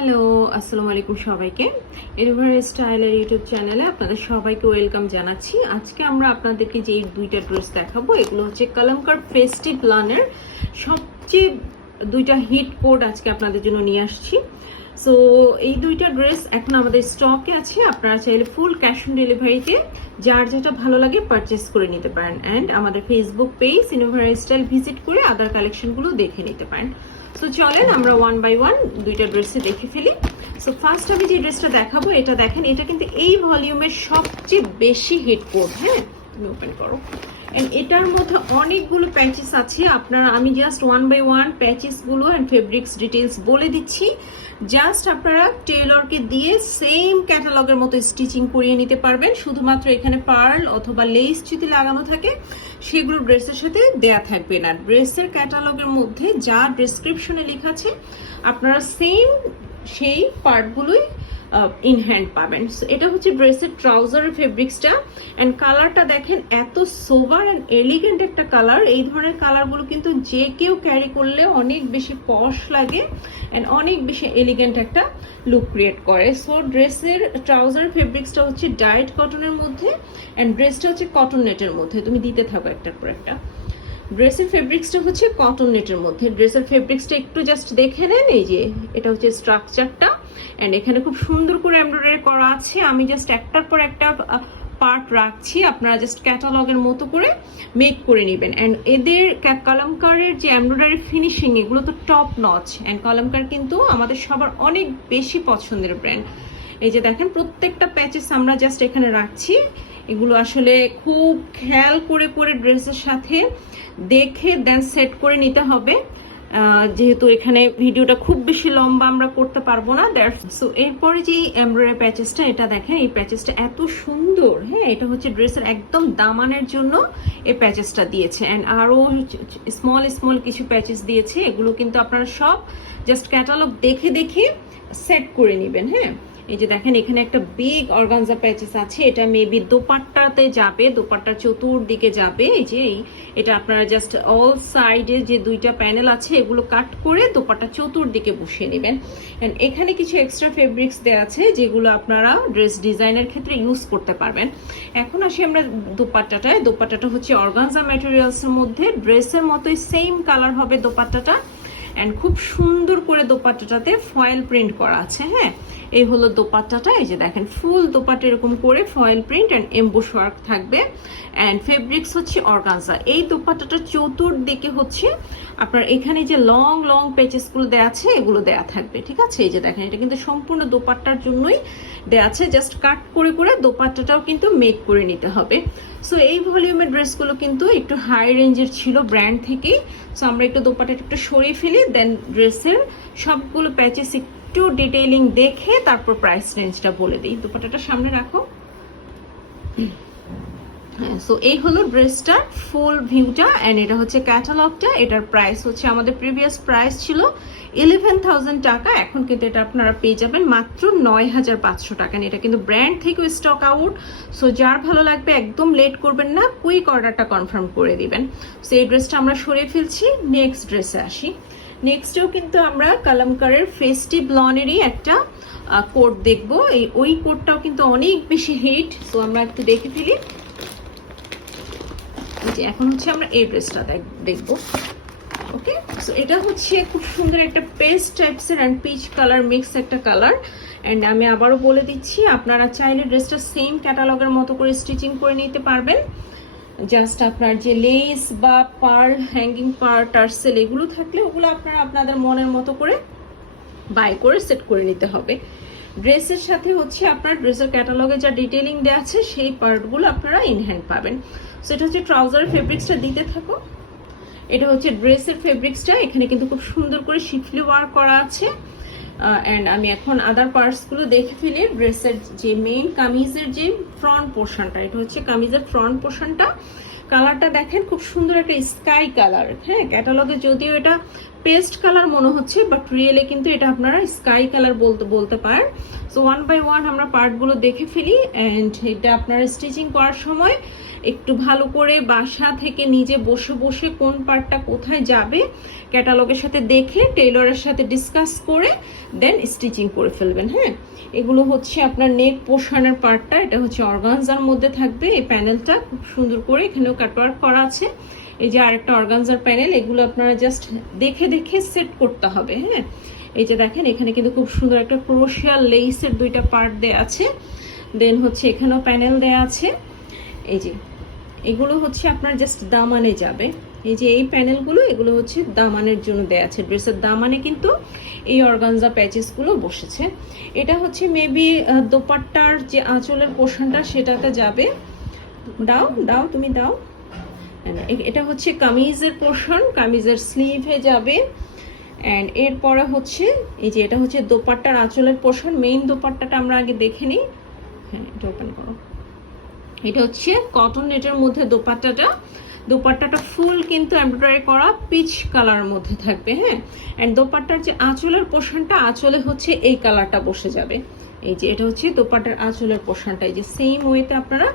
Hello, আসসালামু আলাইকুম সবাইকে। এলিভার স্টাইলের ইউটিউব চ্যানেলে আপনাদের সবাইকে ওয়েলকাম জানাচ্ছি। আজকে আমরা আপনাদেরকে যে দুইটা ড্রেস দেখাবো, এগুলো হচ্ছে কলমকার ফেস্টিভ লানের সবচেয়ে দুইটা হিট কোড আজকে আপনাদের জন্য নিয়ে আসছি। সো এই দুইটা ড্রেস এখন আমাদের স্টকে আছে। আপনারা চাইলে ফুল ক্যাশ অন ডেলিভারিতে যার যেটা ভালো লাগে পারচেস করে নিতে পারেন। অ্যান্ড আমাদের Facebook page Innova style visit করে আদার কালেকশনগুলো দেখে নিতে পারেন। সো চলেন আমরা ওয়ান বাই ওয়ান দুইটা ড্রেসে দেখে ফেলি। সো ফার্স্ট আমি যে ড্রেসটা দেখাবো, এটা দেখেন, এটা কিন্তু এই ভলিউমের সবচেয়ে বেশি হিট কোড। হ্যাঁ, তুমি ওপেন করো। এন্ড এটার মধ্যে অনেকগুলো প্যাচেস আছে। আপনারা, আমি জাস্ট ওয়ান বাই ওয়ান প্যাচেসগুলো অ্যান্ড ফেব্রিক্স ডিটেলস বলে দিচ্ছি। জাস্ট আপনারা টেইলরকে দিয়ে সেম ক্যাটালগের মতো স্টিচিং করিয়ে নিতে পারবেন। শুধুমাত্র এখানে পার্ল অথবা লেস যদি লাগানো থাকে সেগুলো ড্রেসের সাথে দেয়া থাকবে না। ড্রেসের ক্যাটালগের মধ্যে যা ডেসক্রিপশনে লেখা আছে আপনারা সেম সেই পার্টগুলোই ইন হ্যান্ড পাবেন। এটা হচ্ছে ড্রেসের ট্রাউজারের ফেব্রিক্সটা। অ্যান্ড কালারটা দেখেন, এত সোবার অ্যান্ড এলিগেন্ট একটা কালার। এই ধরনের কালারগুলো কিন্তু যে কেউ ক্যারি করলে অনেক বেশি পশ লাগে অ্যান্ড অনেক বেশি এলিগেন্ট একটা লুক ক্রিয়েট করে। সো ড্রেসের ট্রাউজারের ফেব্রিক্সটা হচ্ছে ডায়েট কটনের মধ্যে অ্যান্ড ড্রেসটা হচ্ছে কটন নেটের মধ্যে। তুমি দিতে থাকো একটার পর একটা। ড্রেসের ফেব্রিক্সটা হচ্ছে কটন নেটের মধ্যে। ড্রেসের ফেব্রিক্সটা একটু জাস্ট দেখে নেন। এই যে এটা হচ্ছে স্ট্রাকচারটা অ্যান্ড এখানে খুব সুন্দর করে এমব্রয়ডারি করা আছে। আমি জাস্ট একটার পর একটা পার্ট রাখছি, আপনারা জাস্ট ক্যাটালগের মতো করে মেক করে নেবেন। অ্যান্ড এদের কলমকারের যে এমব্রয়ডারি ফিনিশিং, এগুলো তো টপ নচ। অ্যান্ড কলমকার কিন্তু আমাদের সবার অনেক বেশি পছন্দের ব্র্যান্ড। এই যে দেখেন, প্রত্যেকটা প্যাচেস আমরা জাস্ট এখানে রাখছি। এগুলো আসলে খুব খেয়াল করে করে ড্রেসের সাথে দেখে দেন সেট করে নিতে হবে, যেহেতু এখানে ভিডিওটা খুব বেশি লম্বা আমরা করতে পারবো না। সো এরপরে যে এমব্রয়ডারি প্যাচেসটা, এটা দেখেন, এই প্যাচেসটা এত সুন্দর। হ্যাঁ, এটা হচ্ছে ড্রেসের একদম দামানের জন্য এই প্যাচেসটা দিয়েছে। অ্যান্ড আরও স্মল স্মল কিছু প্যাচেস দিয়েছে। এগুলো কিন্তু আপনারা সব জাস্ট ক্যাটালগ দেখে দেখে সেট করে নেবেন। হ্যাঁ, এই যে দেখেন, এখানে একটা বিগ অর্গানজা প্যাচেস আছে। এটা মেবি দোপাট্টাতে যাবে, দোপাট্টার চতুর্দিকে যাবে। এই যে এটা আপনারা জাস্ট অল সাইডে যে দুইটা প্যানেল আছে এগুলো কাট করে দোপাট্টা চতুর্দিকে বসিয়ে নেবেন। এখানে কিছু এক্সট্রা ফেব্রিক্স দেওয়া আছে যেগুলো আপনারা ড্রেস ডিজাইনের ক্ষেত্রে ইউজ করতে পারবেন। এখন আসি আমরা দোপাট্টাটায়। দোপাট্টাটা হচ্ছে অর্গানজা ম্যাটেরিয়ালসের মধ্যে, ড্রেসের মতোই সেম কালার হবে দোপাট্টাটা। অ্যান্ড খুব সুন্দর করে দোপাট্টাটাতে ফয়েল প্রিন্ট করা আছে। হ্যাঁ, এই হলো দোপাট্টাটা। এই যে দেখেন, ফুল দোপাট্টা এরকম করে foil print and emboss work থাকবে। অ্যান্ড ফেব্রিক্স হচ্ছে অর্গানজা। এই দোপাট্টাটা চতুর্দিকে হচ্ছে আপনার এখানে যে লং লং পেচেসগুলো দেওয়া আছে এগুলো দেওয়া থাকবে। ঠিক আছে, এই যে দেখেন, এটা কিন্তু সম্পূর্ণ দোপাট্টার জন্যই দেওয়া আছে। জাস্ট কাট করে করে দোপাট্টাটাও কিন্তু মেক করে নিতে হবে। সো এই ভলিউমের ড্রেসগুলো কিন্তু একটু হাই রেঞ্জের ছিল ব্র্যান্ড থেকেই। সো আমরা একটু দোপাট্টাটা একটু সরিয়ে ফেলি, দেন ড্রেসের সবগুলো প্যাচেস একটু ডিটেইলিং দেখে তারপর প্রাইস রেঞ্জটা বলে দিই। দোপাট্টাটা সামনে রাখো। হ্যাঁ, সো এই হলো ড্রেসটার ফুল ভিউটা অ্যান্ড এটা হচ্ছে ক্যাটালগটা। এটার প্রাইস হচ্ছে, আমাদের প্রিভিয়াস প্রাইস ছিল 11,000 টাকা, এখন কিন্তু এটা আপনারা পেয়ে যাবেন মাত্র 9,500 টাকা। এটা কিন্তু ব্র্যান্ড থেকেও স্টক আউট। সো যার ভালো লাগবে একদম লেট করবেন না, কুইক অর্ডারটা কনফার্ম করে দিবেন। সো এই ড্রেসটা আমরা সরিয়ে ফেলছি। নেক্সট ড্রেসে আসি। নেক্সটেও কিন্তু আমরা কলমকারের ফেস্টিভ লনেরই একটা কোড দেখবো। ওই কোডটাও কিন্তু অনেক বেশি হিট। সো আমরা একটু দেখে ফেলি। এখন হচ্ছে আমরা এই ড্রেসটা দেখবো। ওকে, সো এটা হচ্ছে খুব সুন্দর একটা পেস্ট টাইপসের অ্যান্ড পিচ কালার মিক্স একটা কালার। অ্যান্ড আমি আবারও বলে দিচ্ছি, আপনারা চাইলে ড্রেসটা সেম ক্যাটালগের মতো করে স্টিচিং করে নিতে পারবেন। জাস্ট আপনার যে লেস বা পার্ল, হ্যাঙ্গিং পার্ল, টার্সেল এগুলো থাকলে ওগুলো আপনারা আপনাদের মনের মতো করে বাই করে সেট করে নিতে হবে। ড্রেসের সাথে হচ্ছে আপনার ড্রেসের ক্যাটালগে যা ডিটেইলিং দেওয়া আছে সেই পার্টগুলো আপনারা ইন হ্যান্ড পাবেন। সো এটা হচ্ছে ট্রাউজারের ফেব্রিক্সটা, দিতে থাকো। এটা হচ্ছে ড্রেসের ফেব্রিক্সটা। এখানে কিন্তু খুব সুন্দর করে শিফলি ওয়ার্ক করা আছে। অ্যান্ড আমি এখন আদার পার্টসগুলো দেখে ফেলি। ড্রেসের যে মেইন কামিজের যে ফ্রন্ট পোর্শনটা, এটা হচ্ছে কামিজের ফ্রন্ট পোর্শনটা। কালারটা দেখেন, খুব সুন্দর একটা স্কাই কালার। হ্যাঁ, ক্যাটালগে যদিও এটা পেস্ট কালার মনে হচ্ছে, বাট রিয়েলে কিন্তু এটা আপনারা স্কাই কালার বলতে পারেন। সো ওয়ান বাই ওয়ান আমরা পার্টগুলো দেখে ফেলি। অ্যান্ড এটা আপনারা স্টিচিং করার সময় একটু ভালো করে বাসা থেকে নিজে বসে বসে কোন পার্টটা কোথায় যাবে ক্যাটালগের সাথে দেখে টেইলরের সাথে ডিসকাস করে দেন স্টিচিং করে ফেলবেন। হ্যাঁ, এগুলো হচ্ছে আপনার নেক পোর্শনের পার্টটা, এটা হচ্ছে অর্গানজার মধ্যে থাকবে। এই প্যানেলটা খুব সুন্দর করে এখানেও কাটওয়ার্ক করা আছে। এই যে আরেকটা অর্গানজার প্যানেল, এগুলো আপনারা জাস্ট দেখে দেখে সেট করতে হবে। হ্যাঁ, এই যে দেখেন এখানে কিন্তু খুব সুন্দর একটা ক্রোশিয়া লেসের দুইটা পার্ট দেয়া আছে। দেন হচ্ছে এখানেও প্যানেল দেয়া আছে। এই যে এগুলো হচ্ছে আপনার জাস্ট দামানে যাবে। এই যে এই প্যানেলগুলো এগুলো হচ্ছে দামানের জন্য দেয়া আছে। ড্রেসের দামানে কিন্তু এই অর্গানজা প্যাচেসগুলো বসেছে। এটা হচ্ছে মেবি দোপাট্টার যে আঁচলের পোর্শনটা সেটাতে যাবে। দাও দাও তুমি দাও। এটা হচ্ছে কামিজের পোর্শন, কামিজের স্লিভে যাবে। অ্যান্ড এরপরে হচ্ছে এই যে এটা হচ্ছে দোপাট্টার আঁচলের পোর্শন। মেইন দোপাট্টাটা আমরা আগে দেখে নিই। হ্যাঁ, এটা ওপেন করো। এটা হচ্ছে কটন নেটের মধ্যে দোপাট্টাটা ফুল কিন্তু এমব্রয়ডারি করা পিচ কালারের মধ্যে থাকবে। হ্যাঁ, অ্যান্ড দোপাট্টার যে আঁচলের পোর্শনটা, আঁচলে হচ্ছে এই কালারটা বসে যাবে। এই যে এটা হচ্ছে দোপাট্টার আঁচলের পোর্শনটা। এই যে সেম ওয়েতে আপনারা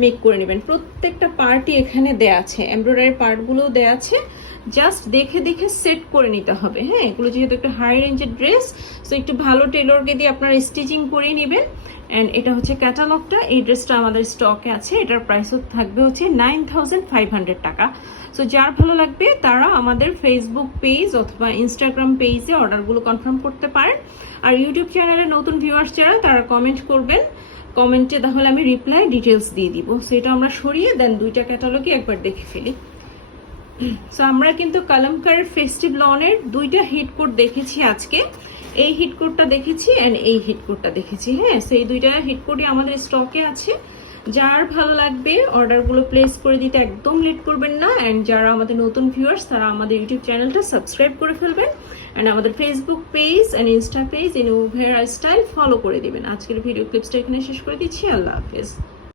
মেক করে নেবেন। প্রত্যেকটা পার্টই এখানে দেয়া আছে, এমব্রয়ডারি পার্টগুলোও দেয়া আছে। জাস্ট দেখে দেখে সেট করে নিতে হবে। হ্যাঁ, এগুলো যেহেতু একটা হাই রেঞ্জের ড্রেস, সো একটু ভালো টেলরকে দিয়ে আপনারা স্টিচিং করে নেবেন। অ্যান্ড এটা হচ্ছে ক্যাটালগটা। এই ড্রেসটা আমাদের স্টকে আছে। এটার প্রাইসও থাকবে হচ্ছে 9500 টাকা। সো যার ভালো লাগবে তারা আমাদের ফেসবুক পেজ অথবা ইনস্টাগ্রাম পেজে অর্ডারগুলো কনফার্ম করতে পারেন। আর ইউটিউব চ্যানেলে নতুন ভিউয়ার্স যারা তারা কমেন্ট করবেন, কমেন্টে তাহলে আমি রিপ্লাই ডিটেলস দিয়ে দিব। সো এটা আমরা সরিয়ে দেন দুইটা ক্যাটালগে একবার দেখে ফেলি। সো আমরা কিন্তু কালামকারের ফেস্টিভ লনের দুইটা হিট কোট দেখেছি আজকে। এই হিট কোটটা দেখেছি অ্যান্ড এই হিট কোটটা দেখেছি। হ্যাঁ, সো এই দুইটা হিট কোটই আমাদের স্টকে আছে। যার ভালো লাগবে অর্ডারগুলো প্লেস করে দিতে একদম লেট করবেন না। অ্যান্ড যারা আমাদের নতুন ভিউয়ার্স তারা আমাদের ইউটিউব চ্যানেলটা সাবস্ক্রাইব করে ফেলবেন। অ্যান্ড আমাদের Facebook page and Insta page Inuvera Style follow করে দিবেন। আজকের ভিডিও ক্লিপসটা এখানে শেষ করে দিচ্ছি। আল্লাহ হাফেজ।